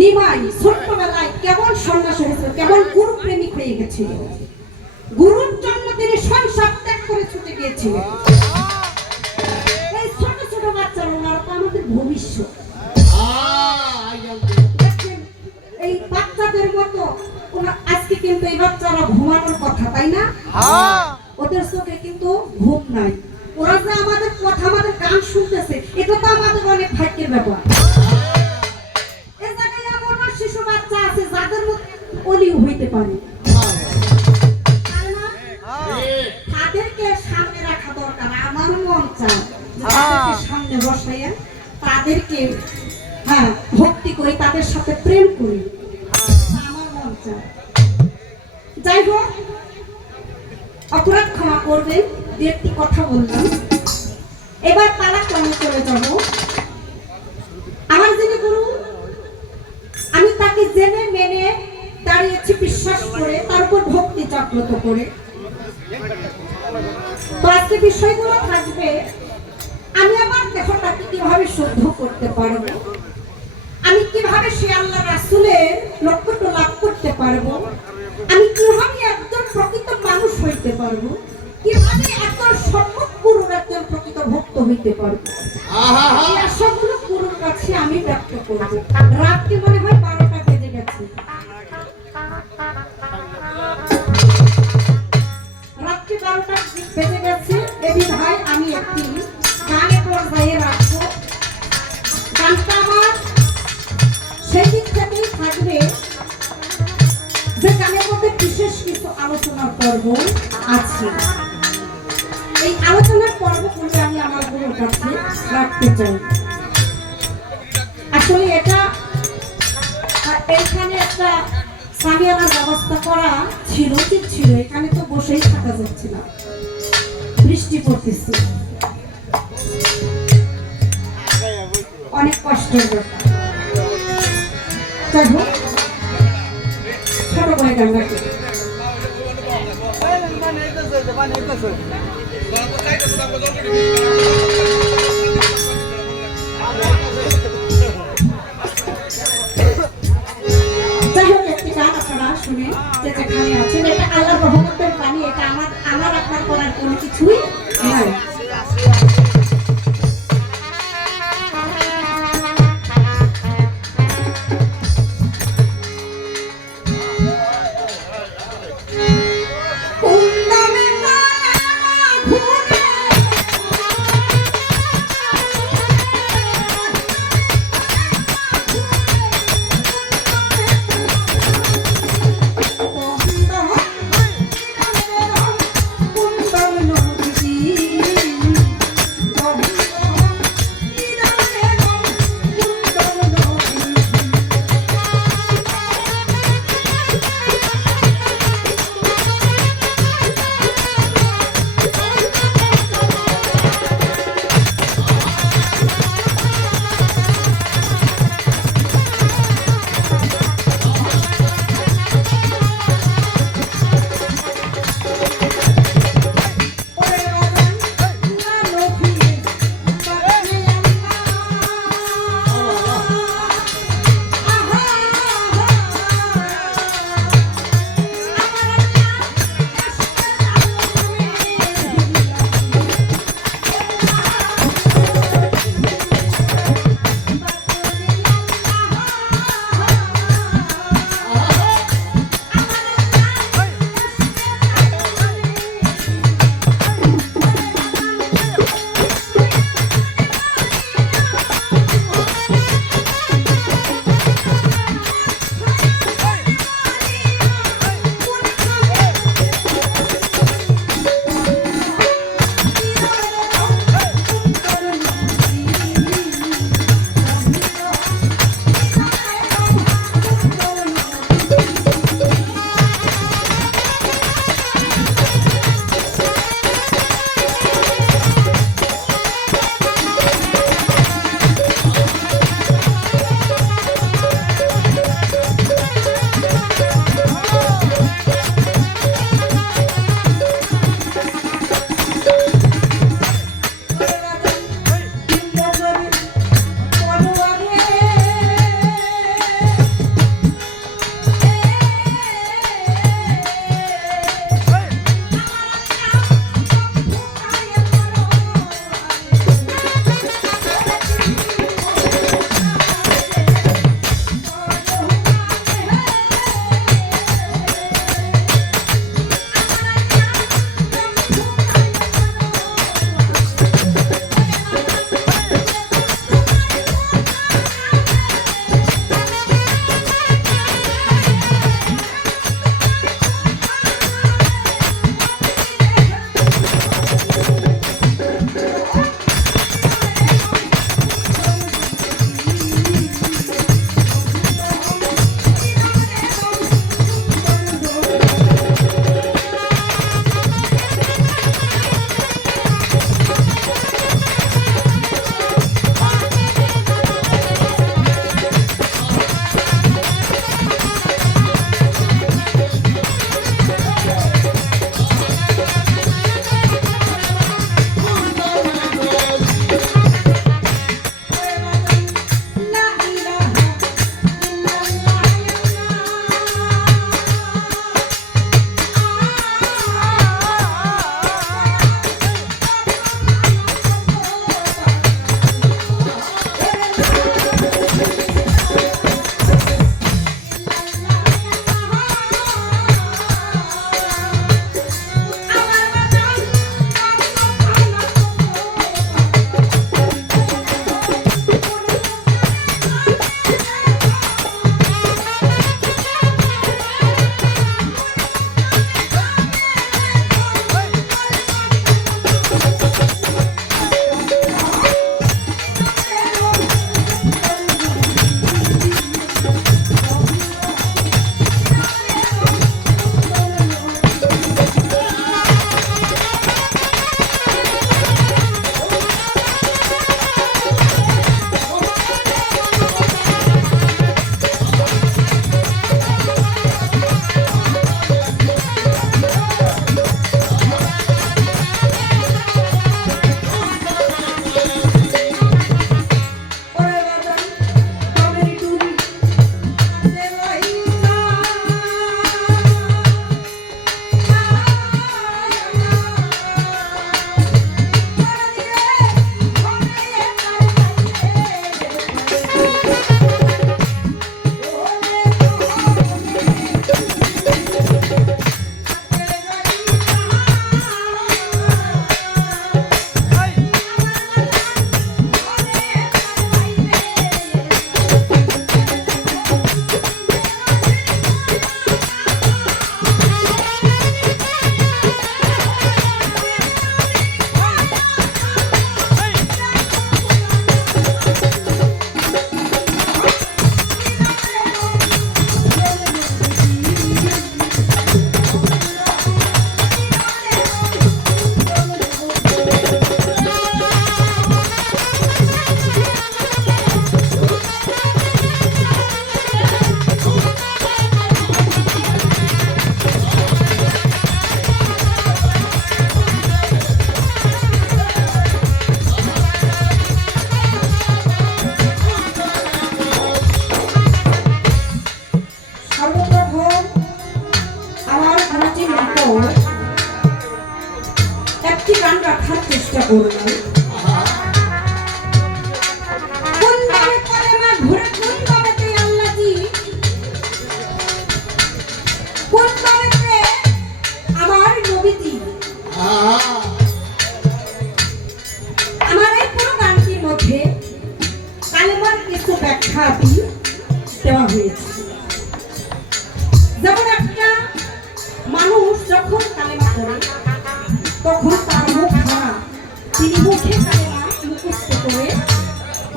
নিমাই ছোট্টবেলায় কেমন সন্ন্যাস হয়েছিল কেমন গুরু প্রেমিক হয়ে গেছিল গুরুর জন্য তিনি সংসার ত্যাগ করে ছুটে গিয়েছিলেন এই আমাদের বাচ্চাদের মতো আজকে কিন্তু এই ঘুমানোর কথা, তাই না? ওদের চোখে কিন্তু ঘুম নাই। ওরা যে আমাদের কথা, আমাদের গান শুনতেছে, এটা তো আমাদের অনেক ভাগ্যের ব্যাপার। অলিও হইতে পারে। তাদেরকে সামনে রাখা দরকার আমার মন চায় সামনে বসাইয়া তাদেরকে হ্যাঁ ভক্তি করি তাদের সাথে প্রেম করি। আমার মন চায়। যাই হোক অপরাধ ক্ষমা করবেন দু একটি কথা বললাম। এবার তারা ক্রমে চলে যাব আমার যিনি গুরু আমি তাকে জেনে মেনে দাঁড়িয়েছি বিশ্বাস করে তার উপর জাগ্রত করে। আজকে বিষয়গুলো থাকবে, আমি আমার দেহটাকে কীভাবে শুদ্ধ করতে পারব? আমি কীভাবে সে আল্লাহ রাসুলের লক্ষ্যটা লাভ করতে পারব? আমি কীভাবে একজন প্রকৃত মানুষ হইতে পারব? কীভাবে একজন সম্মুখ গুরুর একজন প্রকৃত ভক্ত হইতে পারব? আসলে এটা আহ, এইখানে একটা সামিয়ানার ব্যবস্থা করা ছিল উচিত ছিল। এখানে তো বসেই থাকা যাচ্ছে না। বৃষ্টি পড়তেছে। অনেক কষ্টের ব্যাপার। যাই হোক ছোট করে গান শুনে যে যেখানে আছেন, এটা আল্লাহ রহমতের পানি এটা আমার আমার আপনার করার কোনো কিছুই নাই।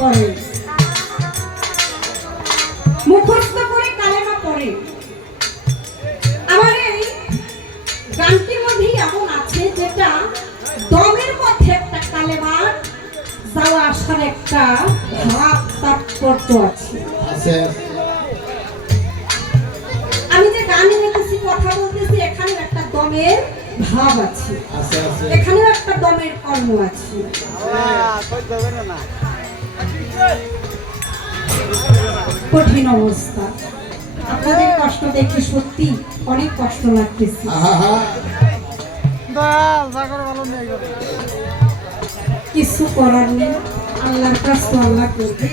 করেন মুখস্থ করে কালেমা পড়ে। আমার এই গানটির মধ্যেই এমন আছে যেটা দমের মধ্যে একটা কালেমার যাওয়া আসার একটা ভাব তাৎপর্য আছে। আছে। আমি যে গানে দেখেছি কথা বলতেছি এখানেও একটা দমের ভাব আছে। আছে আছে। এখানেও একটা দমের কর্ম আছে। কঠিন অবস্থা। আপনাদের কষ্ট দেখে সত্যি অনেক কষ্ট লাগতেছে। আহা কিছু করার নেই আল্লাহর কাছে তো আল্লাহ করবে।